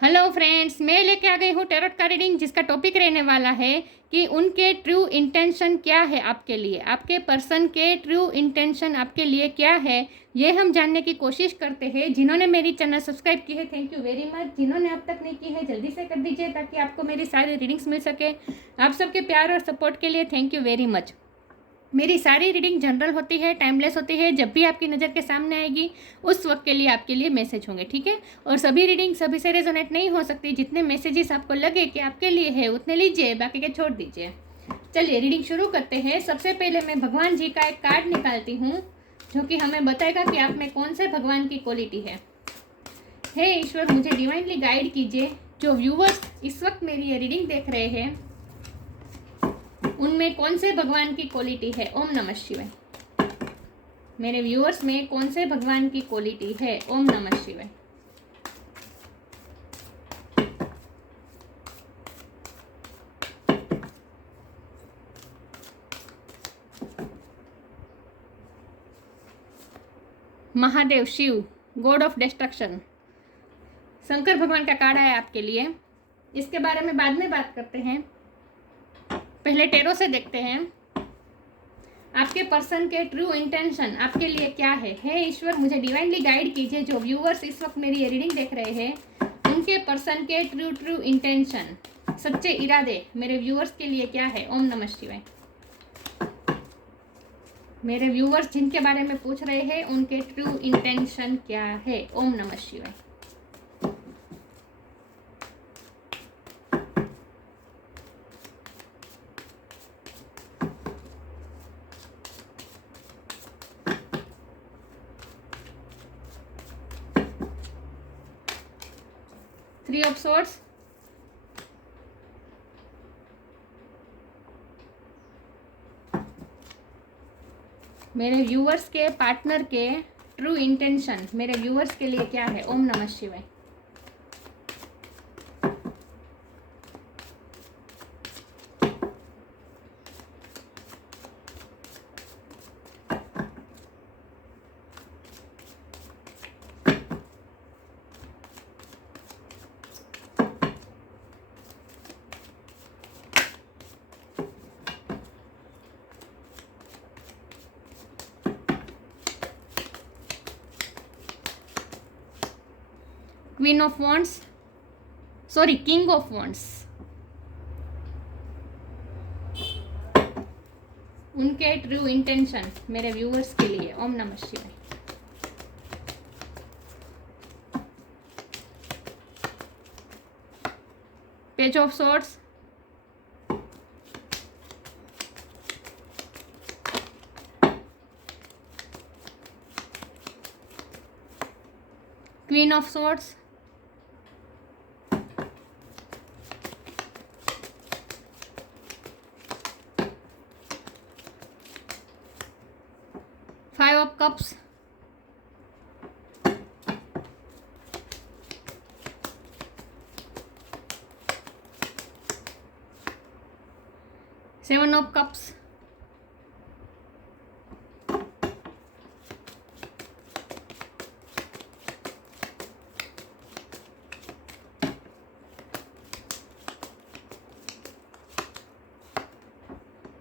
Hello friends, मैं लेके आ गई हूँ टैरोट का रीडिंग जिसका टॉपिक रहने वाला है कि उनके ट्रू इंटेंशन क्या है आपके लिए, आपके पर्सन के ट्रू इंटेंशन आपके लिए क्या है, ये हम जानने की कोशिश करते हैं। जिन्होंने मेरी चैनल सब्सक्राइब की है थैंक यू वेरी मच। जिन्होंने अब तक नहीं की है जल्दी से कर दीजिए ताकि आपको मेरी सारी रीडिंग्स मिल सके। आप सबके प्यार और सपोर्ट के लिए थैंक यू वेरी मच। मेरी सारी रीडिंग जनरल होती है, टाइमलेस होती है। जब भी आपकी नज़र के सामने आएगी उस वक्त के लिए आपके लिए मैसेज होंगे, ठीक है। और सभी रीडिंग सभी से रेजोनेट नहीं हो सकती। जितने मैसेजेस आपको लगे कि आपके लिए है उतने लीजिए, बाकी के छोड़ दीजिए। चलिए रीडिंग शुरू करते हैं। सबसे पहले मैं भगवान जी का एक कार्ड निकालती हूँ जो कि हमें बताएगा कि आप में कौन से भगवान की क्वालिटी है। हे ईश्वर, मुझे डिवाइनली गाइड कीजिए। जो व्यूवर्स इस वक्त मेरी ये रीडिंग देख रहे हैं उनमें कौन से भगवान की क्वालिटी है। ओम नमः शिवाय। मेरे व्यूअर्स में कौन से भगवान की क्वालिटी है। ओम नमः शिवाय। Mahadev Shiv, god of destruction, Shankar भगवान का कार्ड है आपके लिए। इसके बारे में बाद में बात करते हैं, पहले टेरो से देखते हैं आपके पर्सन के ट्रू इंटेंशन आपके लिए क्या है। हे ईश्वर, मुझे डिवाइनली गाइड कीजिए। जो व्यूअर्स इस वक्त मेरी ये रीडिंग देख रहे हैं उनके पर्सन के ट्रू इंटेंशन, सच्चे इरादे मेरे व्यूअर्स के लिए क्या है। ओम नमः शिवाय। मेरे व्यूअर्स जिनके बारे में पूछ रहे हैं उनके ट्रू इंटेंशन क्या है। ओम नमः शिवाय। थ्री ऑफ सॉर्ड्स, मेरे व्यूअर्स के पार्टनर के ट्रू इंटेंशन मेरे व्यूअर्स के लिए क्या है। ओम नमः शिवाय। Queen of wands, sorry king of wands, उनके ट्रू इंटेंशन मेरे व्यूअर्स के लिए। ओम नमः शिवाय। Page of swords, queen of swords, five of cups, seven of cups,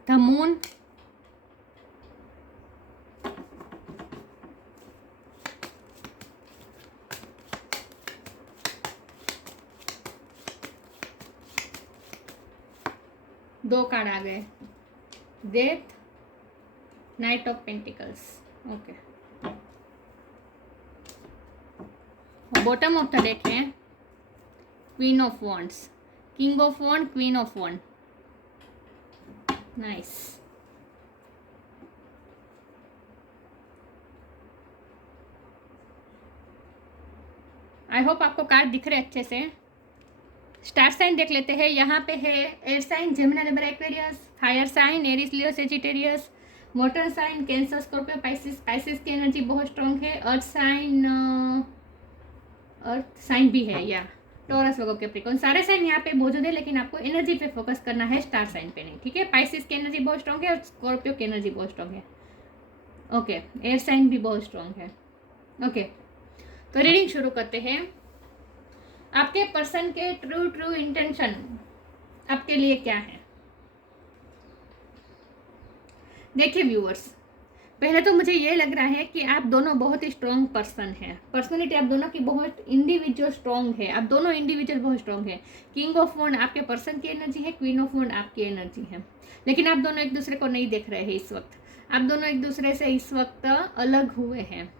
the moon, दो कार्ड आ गए, death, night of pentacles. Okay, bottom of the deck है queen of wands, king of wand, queen of wand. Nice. I hope आपको card दिख रहे अच्छे से। Star sign देख लेते हैं। यहाँ पे है air sign Gemini Libra Aquarius, fire sign Aries Leo Sagittarius, water sign Cancer Scorpio Pisces. Pisces की एनर्जी बहुत स्ट्रॉन्ग है। अर्थ साइन भी है, या टॉरस वर्गो कैप्रिकॉर्न, सारे साइन यहाँ पे मौजूद है, लेकिन आपको एनर्जी पे फोकस करना है, स्टार साइन पे नहीं, ठीक है। पाइसिस की एनर्जी बहुत स्ट्रॉन्ग है और स्कॉर्पियो की एनर्जी बहुत स्ट्रॉन्ग है। ओके, एयर साइन भी बहुत स्ट्रॉन्ग है। ओके, तो रीडिंग शुरू करते हैं। आपके पर्सन के ट्रू इंटेंशन आपके लिए क्या है। देखिए व्यूअर्स, पहले तो मुझे ये लग रहा है कि आप दोनों बहुत ही स्ट्रॉन्ग पर्सन हैं। पर्सनैलिटी आप दोनों की बहुत इंडिविजुअल स्ट्रॉन्ग है। आप दोनों इंडिविजुअल बहुत स्ट्रॉन्ग है। किंग ऑफ वॉन्ड आपके पर्सन की एनर्जी है, क्वीन ऑफ वॉन्ड आपकी एनर्जी है। लेकिन आप दोनों एक दूसरे को नहीं देख रहे हैं इस वक्त। आप दोनों एक दूसरे से इस वक्त अलग हुए हैं।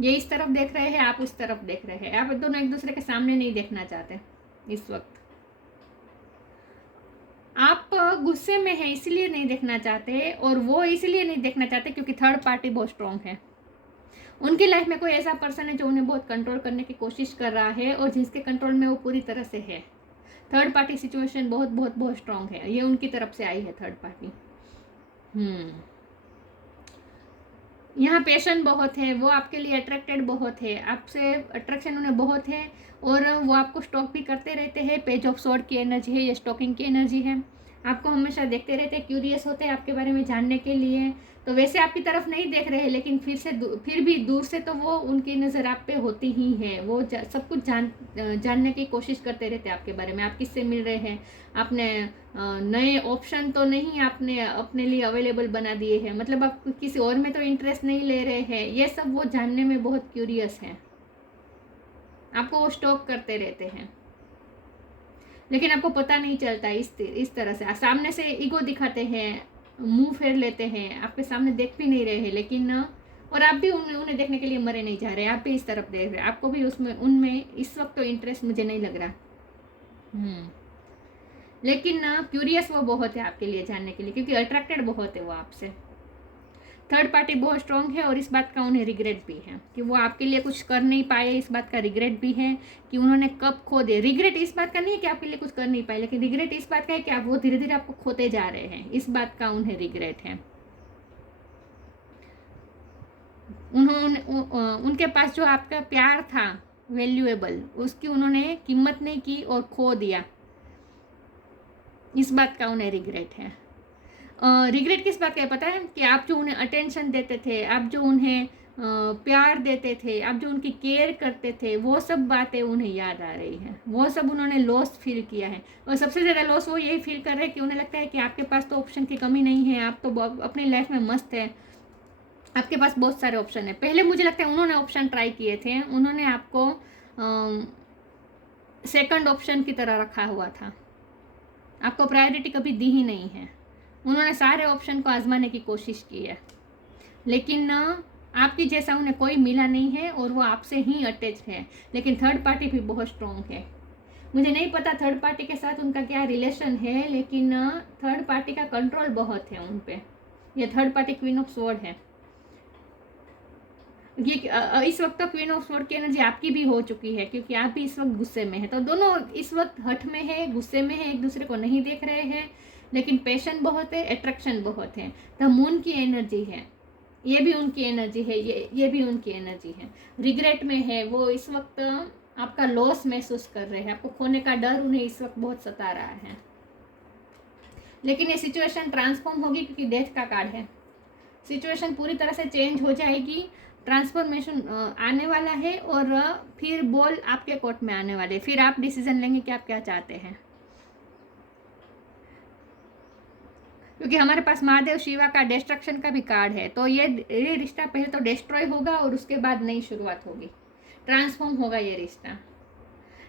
ये इस तरफ देख रहे हैं, आप उस तरफ देख रहे हैं। आप दोनों एक दूसरे के सामने नहीं देखना चाहते इस वक्त। आप गुस्से में हैं इसलिए नहीं देखना चाहते, और वो इसलिए नहीं देखना चाहते क्योंकि थर्ड पार्टी बहुत स्ट्रॉन्ग है। उनकी लाइफ में कोई ऐसा पर्सन है जो उन्हें बहुत कंट्रोल करने की कोशिश कर रहा है और जिसके कंट्रोल में वो पूरी तरह से है। थर्ड पार्टी सिचुएशन बहुत बहुत बहुत स्ट्रॉन्ग है। ये उनकी तरफ से आई है थर्ड पार्टी। यहाँ पैशन बहुत है, वो आपके लिए अट्रैक्टेड बहुत है, आपसे अट्रैक्शन उन्हें बहुत है, और वो आपको स्टॉक भी करते रहते हैं। पेज ऑफ स्वॉर्ड की एनर्जी है, ये स्टॉकिंग की एनर्जी है। आपको हमेशा देखते रहते हैं, क्यूरियस होते हैं आपके बारे में जानने के लिए। तो वैसे आपकी तरफ नहीं देख रहे हैं, लेकिन फिर भी दूर से तो वो उनकी नज़र आप पे होती ही है। वो सब कुछ जानने की कोशिश करते रहते हैं आपके बारे में। आप किससे मिल रहे हैं, आपने नए ऑप्शन तो नहीं आपने अपने लिए अवेलेबल बना दिए हैं, मतलब आप किसी और में तो इंटरेस्ट नहीं ले रहे हैं। ये सब वो जानने में बहुत क्यूरियस हैं। आपको वो स्टॉक करते रहते हैं, लेकिन आपको पता नहीं चलता। इस तरह से सामने से ईगो दिखाते हैं, मुंह फेर लेते हैं, आपके सामने देख भी नहीं रहे हैं, लेकिन और आप भी उन्हें देखने के लिए मरे नहीं जा रहे। आप भी इस तरफ देख रहे हैं, आपको भी उसमें उनमें इस वक्त तो इंटरेस्ट मुझे नहीं लग रहा। लेकिन क्यूरियस वो बहुत है आपके लिए जानने के लिए, क्योंकि अट्रैक्टेड बहुत है वो आपसे। थर्ड पार्टी बहुत स्ट्रॉन्ग है, और इस बात का उन्हें रिग्रेट भी है कि वो आपके लिए कुछ कर नहीं पाए। इस बात का रिग्रेट भी है कि उन्होंने कब खो दिए। रिग्रेट इस बात का नहीं है कि आपके लिए कुछ कर नहीं पाए, लेकिन रिग्रेट इस बात का है कि आप वो धीरे धीरे आपको खोते जा रहे हैं। इस बात का उन्हें रिग्रेट है। उनके पास जो आपका प्यार था वैल्यूएबल, उसकी उन्होंने कीमत नहीं की और खो दिया। इस बात का उन्हें रिग्रेट है। रिग्रेट किस बात का है पता है? कि आप जो उन्हें अटेंशन देते थे, आप जो उन्हें प्यार देते थे, आप जो उनकी केयर करते थे, वो सब बातें उन्हें याद आ रही हैं। वो सब उन्होंने लॉस फील किया है, और सबसे ज़्यादा लॉस वो यही फील कर रहे हैं कि उन्हें लगता है कि आपके पास तो ऑप्शन की कमी नहीं है। आप तो अपनी लाइफ में मस्त है, आपके पास बहुत सारे ऑप्शन है। पहले मुझे लगता है उन्होंने ऑप्शन ट्राई किए थे, उन्होंने आपको सेकंड ऑप्शन की तरह रखा हुआ था। आपको प्रायोरिटी कभी दी ही नहीं है। उन्होंने सारे ऑप्शन को आजमाने की कोशिश की है, लेकिन आपकी जैसा उन्हें कोई मिला नहीं है, और वो आपसे ही अटैच है। लेकिन थर्ड पार्टी भी बहुत स्ट्रॉन्ग है। मुझे नहीं पता थर्ड पार्टी के साथ उनका क्या रिलेशन है, लेकिन थर्ड पार्टी का कंट्रोल बहुत है उन पे। ये third party queen of sword है। ये इस वक्त तो क्वीन ऑफ स्वॉर्ड की एनर्जी आपकी भी हो चुकी है, क्योंकि आप भी इस वक्त गुस्से में है। तो दोनों इस वक्त हठ में है, गुस्से में है, एक दूसरे को नहीं देख रहे हैं, लेकिन पैशन बहुत है, अट्रैक्शन बहुत है। द मून की एनर्जी है, ये भी उनकी एनर्जी है, ये भी उनकी एनर्जी है। रिग्रेट में है वो इस वक्त, आपका लॉस महसूस कर रहे हैं, आपको खोने का डर उन्हें इस वक्त बहुत सता रहा है। लेकिन ये सिचुएशन ट्रांसफॉर्म होगी, क्योंकि डेथ का कार्ड है। सिचुएशन पूरी तरह से चेंज हो जाएगी, ट्रांसफॉर्मेशन आने वाला है, और फिर बॉल आपके कोर्ट में आने वाले। फिर आप डिसीजन लेंगे कि आप क्या चाहते हैं, क्योंकि हमारे पास महादेव शिवा का डिस्ट्रक्शन का भी कार्ड है। तो ये रिश्ता पहले तो डिस्ट्रॉय होगा, और उसके बाद नई शुरुआत होगी, ट्रांसफॉर्म होगा ये रिश्ता।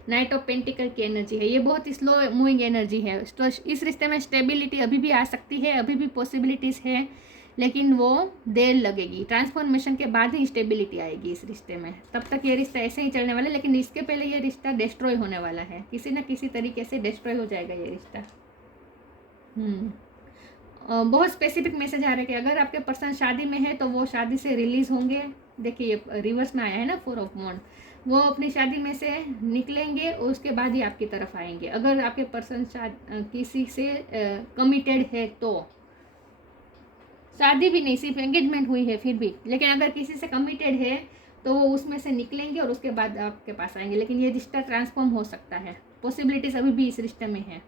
नाइट ऑफ पेंटिकल की एनर्जी है, ये बहुत स्लो मूविंग एनर्जी है। तो इस रिश्ते में स्टेबिलिटी अभी भी आ सकती है, अभी भी पॉसिबिलिटीज़ है, लेकिन वो देर लगेगी। ट्रांसफॉर्मेशन के बाद ही स्टेबिलिटी आएगी इस रिश्ते में। तब तक ये रिश्ता ऐसे ही चलने वाला है, लेकिन इसके पहले ये रिश्ता डिस्ट्रॉय होने वाला है। किसी न किसी तरीके से डिस्ट्रॉय हो जाएगा ये रिश्ता। बहुत स्पेसिफिक मैसेज आ रहा है कि अगर आपके पर्सन शादी में है तो वो शादी से रिलीज़ होंगे। देखिए ये रिवर्स में आया है ना, 4 ऑफ वॉन्ड। वो अपनी शादी में से निकलेंगे और उसके बाद ही आपकी तरफ आएंगे। अगर आपके पर्सन किसी से कमिटेड है तो, शादी भी नहीं, सिर्फ एंगेजमेंट हुई है फिर भी, लेकिन अगर किसी से कमिटेड है तो वो उसमें से निकलेंगे और उसके बाद आपके पास आएंगे। लेकिन ये रिश्ता ट्रांसफॉर्म हो सकता है, पॉसिबिलिटीज़ अभी भी इस रिश्ते में है।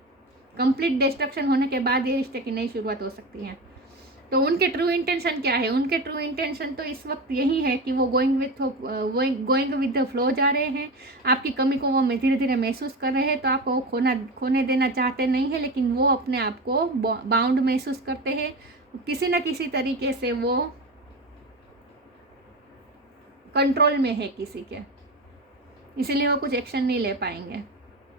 कंप्लीट डिस्ट्रक्शन होने के बाद ये रिश्ते की नई शुरुआत हो सकती है। तो उनके ट्रू इंटेंशन क्या है? उनके ट्रू इंटेंशन तो इस वक्त यही है कि वो गोइंग विद द फ्लो जा रहे हैं। आपकी कमी को वो धीरे धीरे महसूस कर रहे हैं, तो आपको वो खोने देना चाहते नहीं है, लेकिन वो अपने आप को बाउंड महसूस करते हैं। किसी न किसी तरीके से वो कंट्रोल में है किसी के, इसीलिए वो कुछ एक्शन नहीं ले पाएंगे।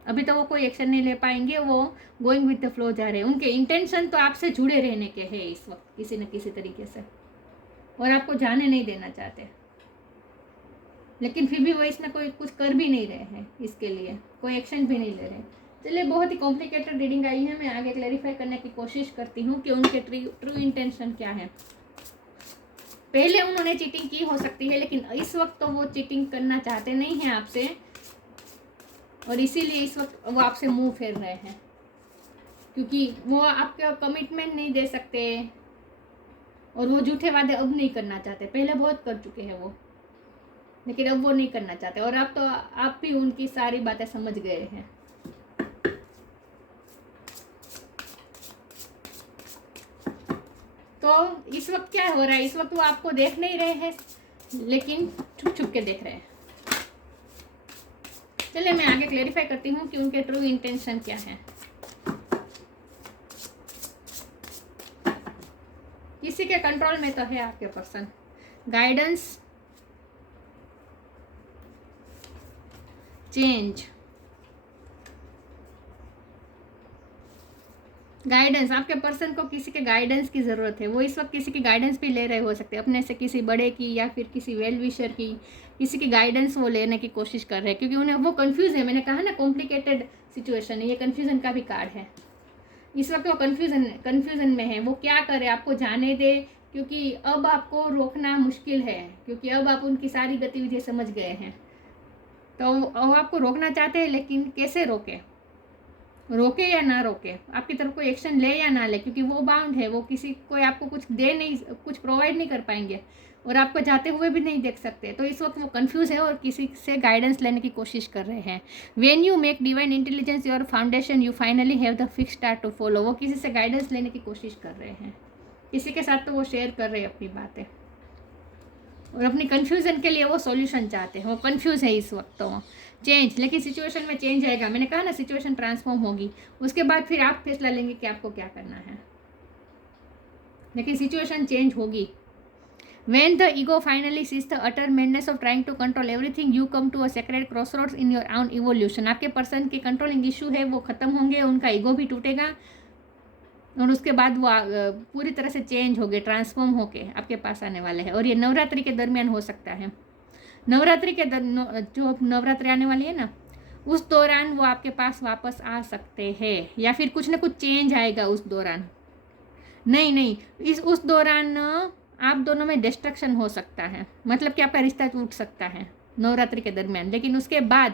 अभी तो वो कोई एक्शन नहीं ले पाएंगे, वो गोइंग विद द फ्लो जा रहे हैं। उनके इंटेंशन तो आपसे जुड़े रहने के हैं इस वक्त किसी न किसी तरीके से, और आपको जाने नहीं देना चाहते, लेकिन फिर भी वो इसमें कोई कुछ कर भी नहीं रहे हैं, इसके लिए कोई एक्शन भी नहीं ले रहे। चलिए, बहुत ही कॉम्प्लिकेटेड रीडिंग आई है, मैं आगे क्लैरिफाई करने की कोशिश करती हूँ कि उनके ट्रू इंटेंशन क्या है। पहले उन्होंने चीटिंग की हो सकती है, लेकिन इस वक्त तो वो चीटिंग करना चाहते नहीं हैं आपसे, और इसीलिए इस वक्त वो आपसे मुंह फेर रहे हैं, क्योंकि वो आपका कमिटमेंट नहीं दे सकते, और वो झूठे वादे अब नहीं करना चाहते। पहले बहुत कर चुके हैं वो, लेकिन अब वो नहीं करना चाहते, और आप भी उनकी सारी बातें समझ गए हैं। तो इस वक्त क्या हो रहा है? इस वक्त वो आपको देख नहीं रहे हैं, लेकिन छुप छुप के देख रहे हैं। चलिए, मैं आगे क्लेरिफाई करती हूँ कि उनके ट्रू इंटेंशन क्या है। किसी के कंट्रोल में तो है आपके पर्सन। Guidance, change, guidance. आपके पर्सन को किसी के गाइडेंस की ज़रूरत है। वो इस वक्त किसी की गाइडेंस भी ले रहे हो सकते हैं, अपने से किसी बड़े की या फिर किसी वेल विशर की, किसी की गाइडेंस वो लेने की कोशिश कर रहे हैं, क्योंकि उन्हें वो कंफ्यूज है। मैंने कहा ना, कॉम्प्लिकेटेड सिचुएशन है, ये कन्फ्यूज़न का भी कार्ड है। इस वक्त वो कन्फ्यूज़न में है। वो क्या करे? आपको जाने दे, क्योंकि अब आपको रोकना मुश्किल है, क्योंकि अब आप उनकी सारी गतिविधियाँ समझ गए हैं। तो वो आपको रोकना चाहते हैं, लेकिन कैसे रोके या ना रोके, आपकी तरफ कोई एक्शन ले या ना ले, क्योंकि वो बाउंड है। वो किसी को आपको कुछ प्रोवाइड नहीं कर पाएंगे, और आपको जाते हुए भी नहीं देख सकते। तो इस वक्त वो कंफ्यूज है और किसी से गाइडेंस लेने की कोशिश कर रहे हैं। When you make divine intelligence your foundation, you finally have the fix star to follow. वो किसी से गाइडेंस लेने की कोशिश कर रहे हैं, किसी के साथ तो वो शेयर कर रहे हैं अपनी बातें, और अपनी कन्फ्यूज़न के लिए वो सॉल्यूशन चाहते हैं। वो कन्फ्यूज़ है इस वक्त तो। चेंज, लेकिन सिचुएशन में चेंज आएगा। मैंने कहा ना, सिचुएशन ट्रांसफॉर्म होगी, उसके बाद फिर आप फैसला लेंगे कि आपको क्या करना है, लेकिन सिचुएशन चेंज होगी। When the ego finally sees the utter madness of trying to control everything, you come to a sacred crossroads in your own evolution. आपके पर्सन के कंट्रोलिंग इशू है वो ख़त्म होंगे, उनका ईगो भी टूटेगा, और उसके बाद वो पूरी तरह से चेंज हो गए, ट्रांसफॉर्म होके आपके पास आने वाले हैं। और ये नवरात्रि के दरमियान हो सकता है। नवरात्रि के जो नवरात्रि आने वाली है ना, उस दौरान वो आपके पास वापस आ सकते हैं, या फिर कुछ ना कुछ चेंज आएगा उस दौरान। नहीं, उस दौरान आप दोनों में डिस्ट्रक्शन हो सकता है, मतलब कि आपका रिश्ता टूट सकता है नवरात्रि के दरमियान, लेकिन उसके बाद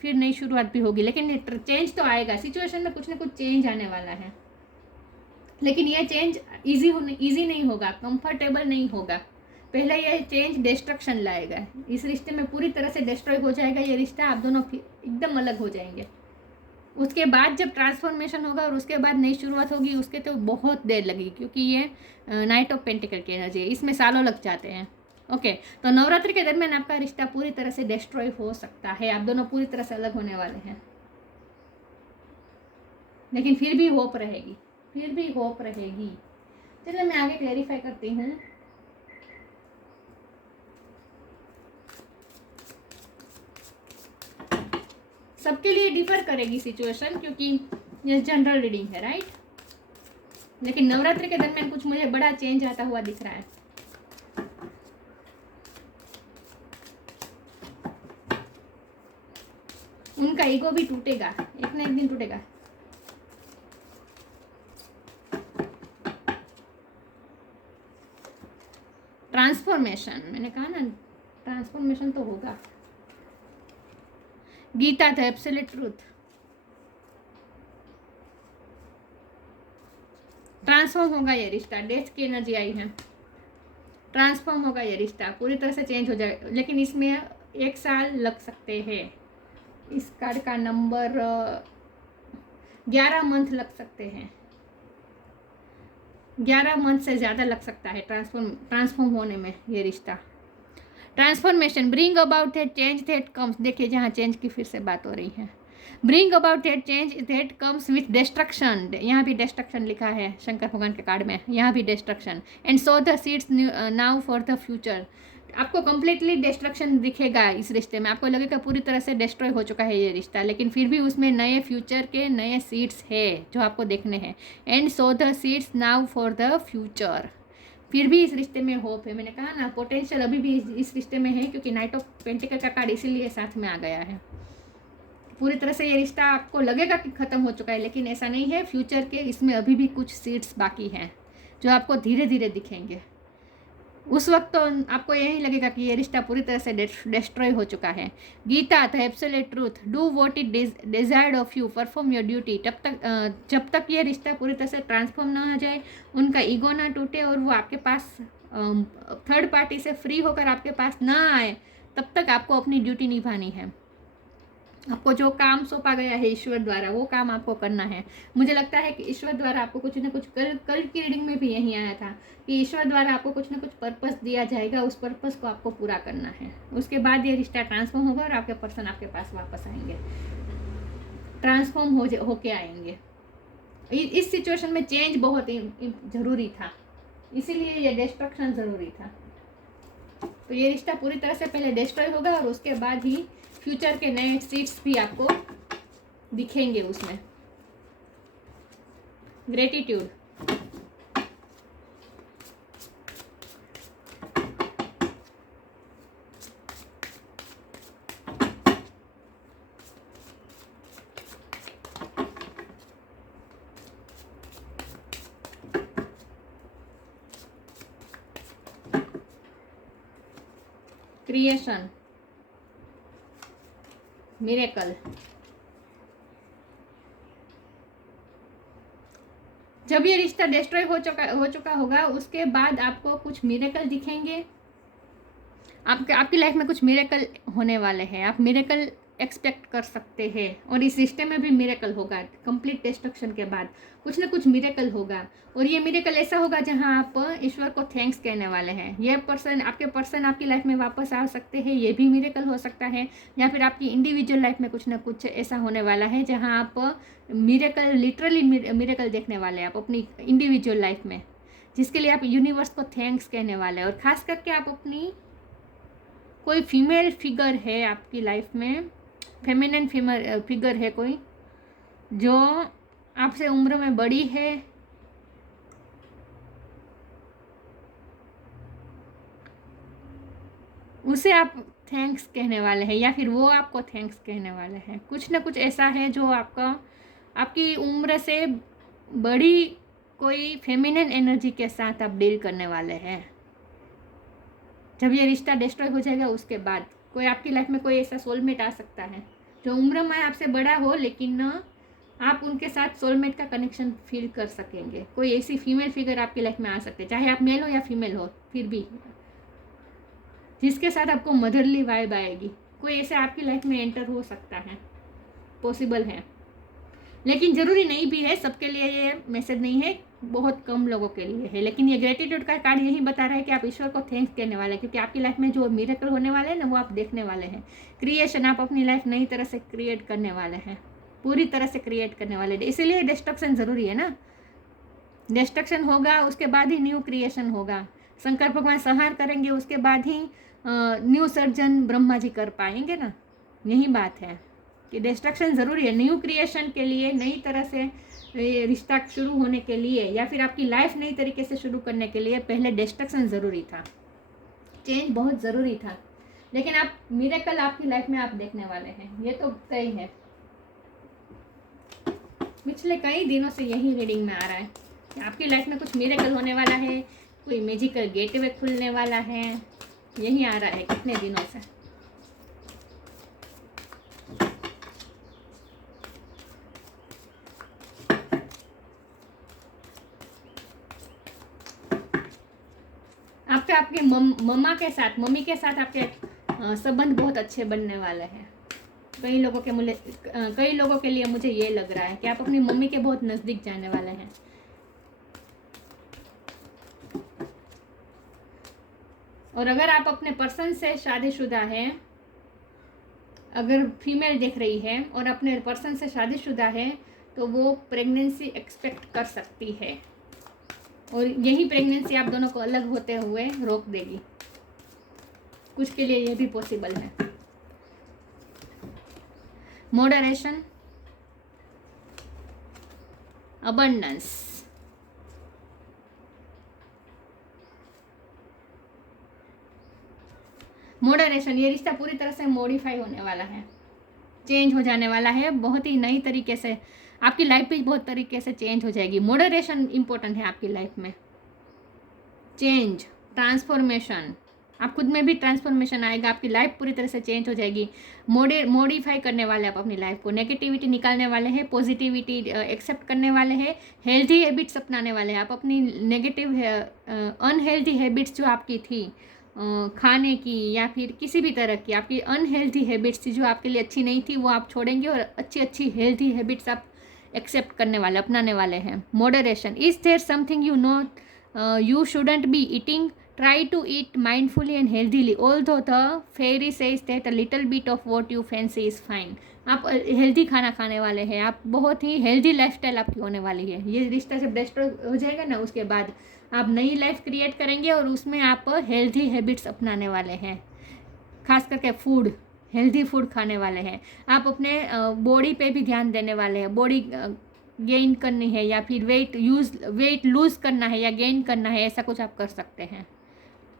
फिर नई शुरुआत भी होगी। लेकिन चेंज तो आएगा, सिचुएशन में कुछ ना कुछ चेंज आने वाला है, लेकिन ये चेंज ईजी नहीं होगा, कंफर्टेबल नहीं होगा। पहले ये चेंज डिस्ट्रक्शन लाएगा, इस रिश्ते में पूरी तरह से डिस्ट्रॉय हो जाएगा ये रिश्ता, आप दोनों एकदम अलग हो जाएंगे। उसके बाद जब ट्रांसफॉर्मेशन होगा और उसके बाद नई शुरुआत होगी, उसके तो बहुत देर लगेगी, क्योंकि ये नाइट ऑफ पेंटिकल की एनर्जी है, इसमें सालों लग जाते हैं। ओके, तो नवरात्रि के दरमियान आपका रिश्ता पूरी तरह से डिस्ट्रॉय हो सकता है, आप दोनों पूरी तरह से अलग होने वाले हैं, लेकिन फिर भी होप रहेगी, चलिए मैं आगे क्लैरिफाई करती हूँ। सबके लिए डिफर करेगी सिचुएशन, क्योंकि ये जनरल रीडिंग है, राइट। लेकिन नवरात्रि के दरमियान कुछ मुझे बड़ा चेंज आता हुआ दिख रहा है। उनका ईगो भी टूटेगा, एक ना एक दिन टूटेगा। ट्रांसफॉर्मेशन, मैंने कहा ना, ट्रांसफॉर्मेशन तो होगा। Gita the absolute truth, transform होगा ये रिश्ता। डेथ की एनर्जी आई है, ट्रांसफॉर्म होगा ये रिश्ता, पूरी तरह से चेंज हो जाएगा, लेकिन इसमें 1 साल लग सकते हैं। इस कार्ड का नंबर 11 मंथ लग सकते हैं। 11 मंथ से ज़्यादा लग सकता है ट्रांसफॉर्म होने में ये रिश्ता। Transformation bring about that change that comes, देखिए जहाँ चेंज की फिर से बात हो रही है। Bring about that change that comes with destruction, यहाँ भी डिस्ट्रक्शन लिखा है शंकर भगवान के कार्ड में, यहाँ भी destruction. And so the seeds now for the future, आपको कंप्लीटली डिस्ट्रक्शन दिखेगा इस रिश्ते में, आपको लगेगा पूरी तरह से डिस्ट्रॉय हो चुका है ये रिश्ता, लेकिन फिर भी उसमें नए फ्यूचर के नए सीड्स है जो आपको देखने हैं। And so the seeds now for the future, फिर भी इस रिश्ते में होप है। मैंने कहा ना पोटेंशियल अभी भी इस रिश्ते में है, क्योंकि नाइट ऑफ पेंटिकल का कार्ड इसीलिए साथ में आ गया है। पूरी तरह से ये रिश्ता आपको लगेगा कि ख़त्म हो चुका है, लेकिन ऐसा नहीं है। फ्यूचर के इसमें अभी भी कुछ सीड्स बाकी हैं जो आपको धीरे धीरे दिखेंगे। उस वक्त तो आपको यही लगेगा कि ये रिश्ता पूरी तरह से डिस्ट्रॉय हो चुका है। Gita the absolute truth, do what it desired of you, perform your duty. जब तक ये रिश्ता पूरी तरह से ट्रांसफॉर्म ना हो जाए, उनका ईगो ना टूटे और वो आपके पास थर्ड पार्टी से फ्री होकर आपके पास ना आए, तब तक आपको अपनी ड्यूटी निभानी है। आपको जो काम सौंपा गया है ईश्वर द्वारा, वो काम आपको करना है। मुझे लगता है कि ईश्वर द्वारा आपको कुछ ना कुछ, कल की रीडिंग में भी यही आया था कि ईश्वर द्वारा आपको कुछ ना कुछ पर्पस दिया जाएगा, उस पर्पस को आपको पूरा करना है। उसके बाद ये रिश्ता ट्रांसफॉर्म होगा और आपके पर्सन आपके पास वापस आएंगे, ट्रांसफॉर्म होके आएंगे। इस सिचुएशन में चेंज बहुत ज़रूरी था, इसीलिए ये डिस्ट्रक्शन ज़रूरी था। तो ये रिश्ता पूरी तरह से पहले डिस्ट्रॉय होगा और उसके बाद ही फ्यूचर के नए सीड्स भी आपको दिखेंगे उसमें। Gratitude, creation, miracle. जब ये रिश्ता डिस्ट्रॉय हो चुका होगा, उसके बाद आपको कुछ मिरेकल दिखेंगे। आपकी लाइफ में कुछ मिरेकल होने वाले हैं, आप मिरेकल एक्सपेक्ट कर सकते हैं। और इस रिश्ते में भी मिरेकल होगा, कंप्लीट डिस्ट्रक्शन के बाद कुछ ना कुछ मिरेकल होगा। और ये मिरेकल ऐसा होगा जहां आप ईश्वर को थैंक्स कहने वाले हैं। ये पर्सन आपकी लाइफ में वापस आ सकते हैं, ये भी मिरेकल हो सकता है। या फिर आपकी इंडिविजुअल लाइफ में कुछ ना कुछ ऐसा होने वाला है जहां आप मिरेकल, लिटरली मिरेकल देखने वाले हैं आप अपनी इंडिविजुअल लाइफ में, जिसके लिए आप यूनिवर्स को थैंक्स कहने वाले हैं। और ख़ास करके आप अपनी कोई फीमेल फिगर है आपकी लाइफ में, फेमिनिन फिगर है कोई जो आपसे उम्र में बड़ी है, उसे आप थैंक्स कहने वाले हैं या फिर वो आपको थैंक्स कहने वाले हैं। कुछ ना कुछ ऐसा है जो आपकी उम्र से बड़ी कोई फेमिनिन एनर्जी के साथ आप डील करने वाले हैं। जब ये रिश्ता डिस्ट्रॉय हो जाएगा उसके बाद कोई आपकी लाइफ में कोई ऐसा सोलमेट आ सकता है जो उम्र में आपसे बड़ा हो, लेकिन आप उनके साथ सोलमेट का कनेक्शन फील कर सकेंगे। कोई ऐसी फीमेल फिगर आपकी लाइफ में आ सकते हैं, चाहे आप मेल हो या फीमेल हो, फिर भी जिसके साथ आपको मदरली वाइब आएगी। कोई ऐसे आपकी लाइफ में एंटर हो सकता है, पॉसिबल है, लेकिन ज़रूरी नहीं भी है। सबके लिए ये मैसेज नहीं है, बहुत कम लोगों के लिए है। लेकिन ये ग्रेटिट्यूड का कार्ड यही बता रहा है कि आप ईश्वर को थैंक्स कहने वाले हैं, क्योंकि आपकी लाइफ में जो मिरेकल होने वाले हैं ना, वो आप देखने वाले हैं। क्रिएशन, आप अपनी लाइफ नई तरह से क्रिएट करने वाले हैं, पूरी तरह से क्रिएट करने वाले हैं। इसीलिए डिस्ट्रक्शन ज़रूरी है ना, डिस्ट्रक्शन होगा उसके बाद ही न्यू क्रिएशन होगा। शंकर भगवान संहार करेंगे, उसके बाद ही न्यू सर्जन ब्रह्मा जी कर पाएंगे ना। यही बात है कि डिस्ट्रक्शन ज़रूरी है न्यू क्रिएशन के लिए, नई तरह से रिश्ता शुरू होने के लिए, या फिर आपकी लाइफ नई तरीके से शुरू करने के लिए पहले डिस्ट्रक्शन ज़रूरी था, चेंज बहुत ज़रूरी था। लेकिन आप मिरेकल आपकी लाइफ में आप देखने वाले हैं, ये तो तय है। पिछले कई दिनों से यही रीडिंग में आ रहा है कि आपकी लाइफ में कुछ मिरेकल होने वाला है, कोई मैजिकल गेटवे खुलने वाला है, यही आ रहा है कितने दिनों से। आपके मम्मी के साथ आपके संबंध बहुत अच्छे बनने वाले हैं। कई लोगों के लिए मुझे ये लग रहा है कि आप अपनी मम्मी के बहुत नज़दीक जाने वाले हैं। और अगर आप अपने पर्सन से शादीशुदा हैं, अगर फीमेल दिख रही है और अपने पर्सन से शादीशुदा है, तो वो प्रेगनेंसी एक्सपेक्ट कर सकती है और यही प्रेगनेंसी आप दोनों को अलग होते हुए रोक देगी। कुछ के लिए ये भी पॉसिबल है। मॉडरेशन, अबंडेंस, मॉडरेशन, ये रिश्ता पूरी तरह से मॉडिफाई होने वाला है, चेंज हो जाने वाला है, बहुत ही नई तरीके से आपकी लाइफ भी बहुत तरीके से चेंज हो जाएगी। मॉडरेशन इंपॉर्टेंट है आपकी लाइफ में, चेंज, ट्रांसफॉर्मेशन, आप खुद में भी ट्रांसफॉर्मेशन आएगा, आपकी लाइफ पूरी तरह से चेंज हो जाएगी। मॉडिफाई करने वाले आप अपनी लाइफ को, नेगेटिविटी निकालने वाले हैं, पॉजिटिविटी एक्सेप्ट करने वाले हैं, हेल्दी हैबिट्स अपनाने वाले हैं। आप अपनी नेगेटिव अनहेल्दी हैबिट्स जो आपकी थी खाने की या फिर किसी भी तरह की आपकी अनहेल्दी हैबिट्स थी जो आपके लिए अच्छी नहीं थी, वो आप छोड़ेंगे और अच्छी अच्छी हेल्दी हैबिट्स आप एक्सेप्ट करने वाले, अपनाने वाले हैं। Moderation, is there something you know you shouldn't be eating, try to eat mindfully and healthily, although the fairy says that a little bit of what you fancy is fine। आप healthy खाना खाने वाले हैं, आप बहुत ही healthy lifestyle आपकी होने वाली है। ये रिश्ता जब डिस्ट्रॉय हो जाएगा ना, उसके बाद आप नई लाइफ क्रिएट करेंगे और उसमें आप हेल्दी हैबिट्स अपनाने वाले हैं, खास करके फूड, हेल्दी फूड खाने वाले हैं। आप अपने बॉडी पे भी ध्यान देने वाले हैं, बॉडी गेन करनी है या फिर वेट लूज़ करना है या गेन करना है, ऐसा कुछ आप कर सकते हैं।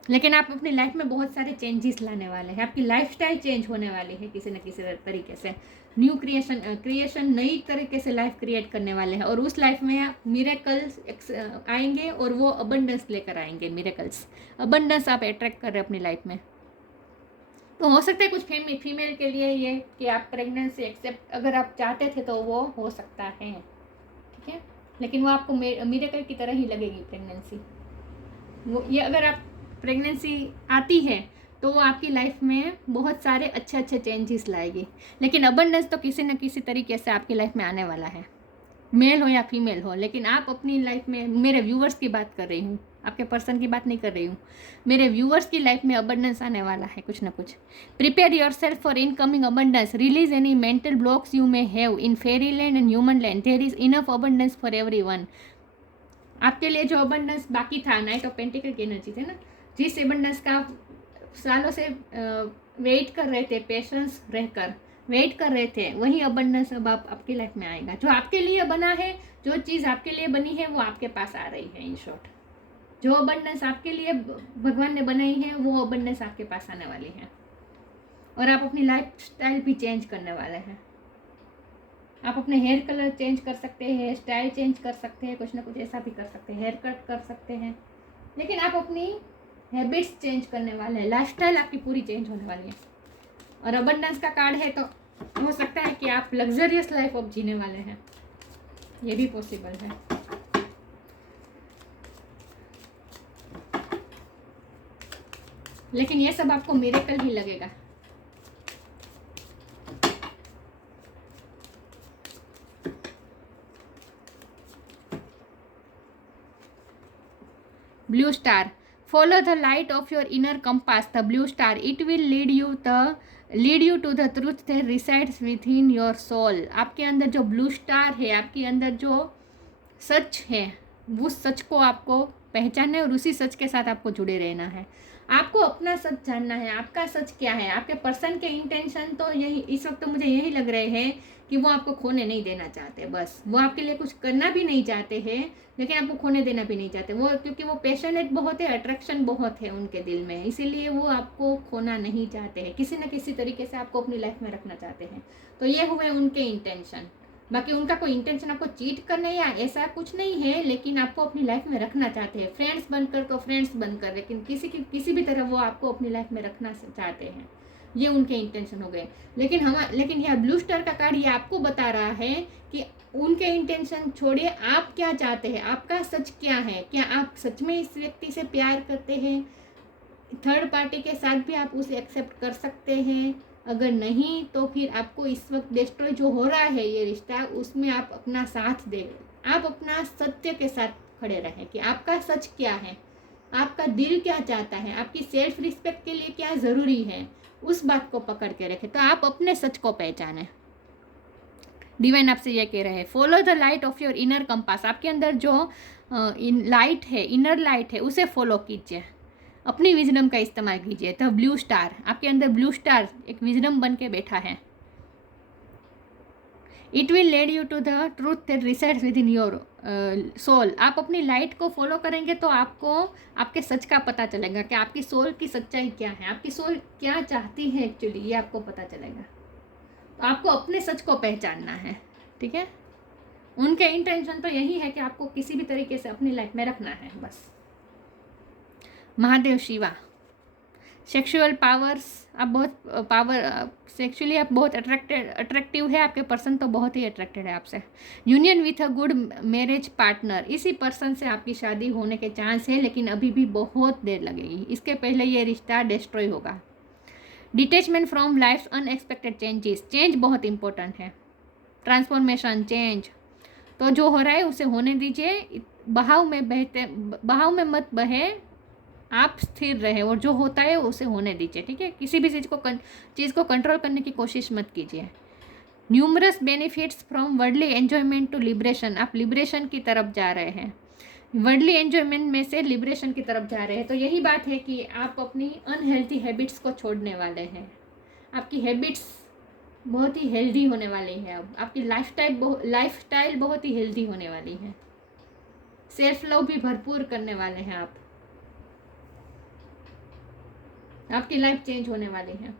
लेकिन आप अपनी लाइफ में बहुत सारे चेंजेस लाने वाले हैं, आपकी लाइफस्टाइल चेंज होने वाली है किसी न किसी तरीके से। न्यू क्रिएशन नई तरीके से लाइफ क्रिएट करने वाले हैं और उस लाइफ में मिरेकल्स आएंगे और वो अबंडेंस लेकर आएंगे। मिरेकल्स, अबंडेंस आप अट्रैक्ट कर रहे हैं अपनी लाइफ में। तो हो सकता है कुछ फीमेल के लिए ये कि आप प्रेगनेंसी एक्सेप्ट अगर आप चाहते थे तो वो हो सकता है, ठीक है, लेकिन वो आपको मिरेकल की तरह ही लगेगी प्रेगनेंसी। वो ये अगर आप प्रेगनेंसी आती है तो वो आपकी लाइफ में बहुत सारे अच्छे अच्छे चेंजेस लाएगी। लेकिन अबंडेंस तो किसी न किसी तरीके से आपकी लाइफ में आने वाला है, मेल हो या फीमेल हो। लेकिन आप अपनी लाइफ में, मेरे व्यूवर्स की बात कर रही हूँ, आपके पर्सन की बात नहीं कर रही हूँ, मेरे व्यूवर्स की लाइफ में अबंडेंस आने वाला है कुछ ना कुछ। Prepare yourself for incoming abundance, release any mental blocks you may have in fairy land and human land, there is enough abundance for everyone. आपके लिए जो अबंडेंस बाकी था, नाइट ऑफ पेंटिकल की एनर्जी थे ना, जिस अबंडेंस का सालों से वेट कर रहे थे, पेशेंस रहकर वेट कर रहे थे, वही अबंडेंस अब आपकी लाइफ में आएगा। जो आपके लिए बना है, जो चीज़ आपके लिए बनी है, वो आपके पास आ रही है। इन शॉर्ट, जो अबंडेंस आपके लिए भगवान ने बनाई है, वो अबंडेंस आपके पास आने वाली है। और आप अपनी लाइफ स्टाइल भी चेंज करने वाले हैं। आप अपने हेयर कलर चेंज कर सकते हैं, हेयर स्टाइल चेंज कर सकते हैं, कुछ ना कुछ ऐसा भी कर सकते हैं, हेयर कट कर सकते हैं। लेकिन आप अपनी हैबिट्स चेंज करने वाले हैं, लाइफस्टाइल आपकी पूरी चेंज होने वाली है। और अबंडेंस का कार्ड है तो हो सकता है कि आप लग्जरियस लाइफ अब जीने वाले हैं, ये भी पॉसिबल है। लेकिन ये सब आपको मिरेकल ही लगेगा। Blue star, follow the light of your inner compass, the blue star, it will lead you to the truth that resides within your soul। आपके अंदर जो ब्लू स्टार है, आपके अंदर जो सच है, उस सच को आपको पहचानना है और उसी सच के साथ आपको जुड़े रहना है। आपको अपना सच जानना है, आपका सच क्या है। आपके पर्सन के इंटेंशन तो यही, इस वक्त तो मुझे यही लग रहे हैं कि वो आपको खोने नहीं देना चाहते। बस वो आपके लिए कुछ करना भी नहीं चाहते हैं, लेकिन आपको खोने देना भी नहीं चाहते। वो क्योंकि वो पैशनेट बहुत है, अट्रैक्शन बहुत है उनके दिल में, इसीलिए वो आपको खोना नहीं चाहते हैं, किसी न किसी तरीके से आपको अपनी लाइफ में रखना चाहते हैं। तो ये हुए उनके इंटेंशन। बाकी उनका कोई इंटेंशन आपको चीट करना या ऐसा कुछ नहीं है, लेकिन आपको अपनी लाइफ में रखना चाहते हैं। फ्रेंड्स बनकर तो फ्रेंड्स बनकर, लेकिन किसी भी तरह वो आपको अपनी लाइफ में रखना चाहते हैं। ये उनके इंटेंशन हो गए। लेकिन यह ब्लू स्टार का कार्ड ये आपको बता रहा है कि उनके इंटेंशन छोड़िए, आप क्या चाहते हैं, आपका सच क्या है। क्या आप सच में इस व्यक्ति से प्यार करते हैं? थर्ड पार्टी के साथ भी आप उसे एक्सेप्ट कर सकते हैं। अगर नहीं तो फिर आपको इस वक्त डिस्ट्रॉय जो हो रहा है ये रिश्ता, उसमें आप अपना साथ दें, आप अपना सत्य के साथ खड़े रहें कि आपका सच क्या है। आपका दिल क्या चाहता है, आपकी सेल्फ रिस्पेक्ट के लिए क्या ज़रूरी है, उस बात को पकड़ के रखें। तो आप अपने सच को पहचानें। डिवाइन आपसे ये कह रहे हैं, follow the light of your inner compass. आपके अंदर जो लाइट है, इनर लाइट है, उसे फॉलो कीजिए, अपनी विजडम का इस्तेमाल कीजिए। द ब्लू स्टार, आपके अंदर ब्लू स्टार एक विजडम बन के बैठा है। It will lead you to the truth that resides within your soul. आप अपनी लाइट को फॉलो करेंगे तो आपको आपके सच का पता चलेगा कि आपकी सोल की सच्चाई क्या है, आपकी सोल क्या चाहती है एक्चुअली, ये आपको पता चलेगा। तो आपको अपने सच को पहचानना है, ठीक है। उनके इंटेंशन तो यही है कि आपको किसी भी तरीके से अपनी लाइफ में रखना है, बस। महादेव शिवा, सेक्सुअल पावर्स, आप बहुत सेक्सुअली आप बहुत अट्रैक्टिव है, आपके पर्सन तो बहुत ही अट्रैक्टेड है आपसे। Union with a good marriage partner, इसी पर्सन से आपकी शादी होने के चांस है, लेकिन अभी भी बहुत देर लगेगी, इसके पहले ये रिश्ता डिस्ट्रॉय होगा। Detachment from life unexpected changes, change बहुत इंपॉर्टेंट है, ट्रांसफॉर्मेशन, चेंज। तो जो हो रहा है उसे होने दीजिए, बहाव में मत बहे, आप स्थिर रहे, और जो होता है उसे होने दीजिए, ठीक है। किसी भी चीज़ को कंट्रोल करने की कोशिश मत कीजिए। Numerous benefits from worldly enjoyment to liberation, आप लिबरेशन की तरफ जा रहे हैं, वर्ल्डली एन्जॉयमेंट में से लिबरेशन की तरफ जा रहे हैं। तो यही बात है कि आप अपनी अनहेल्थी हैबिट्स को छोड़ने वाले हैं, आपकी हैबिट्स बहुत ही हेल्दी होने वाली है। अब आपकी लाइफस्टाइल बहुत ही हेल्दी होने वाली है, सेल्फ लव भी भरपूर करने वाले हैं आप, आपकी लाइफ चेंज होने वाली है।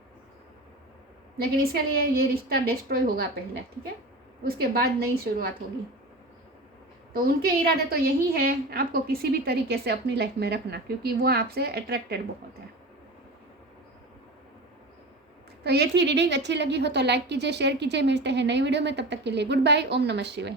लेकिन इसके लिए ये रिश्ता डिस्ट्रॉय होगा पहले, ठीक है, उसके बाद नई शुरुआत होगी। तो उनके इरादे तो यही है, आपको किसी भी तरीके से अपनी लाइफ में रखना, क्योंकि वो आपसे अट्रैक्टेड बहुत है। तो ये थी रीडिंग, अच्छी लगी हो तो लाइक कीजिए, शेयर कीजिए। मिलते हैं नई वीडियो में, तब तक के लिए गुड बाय, ओम नमः शिवाय।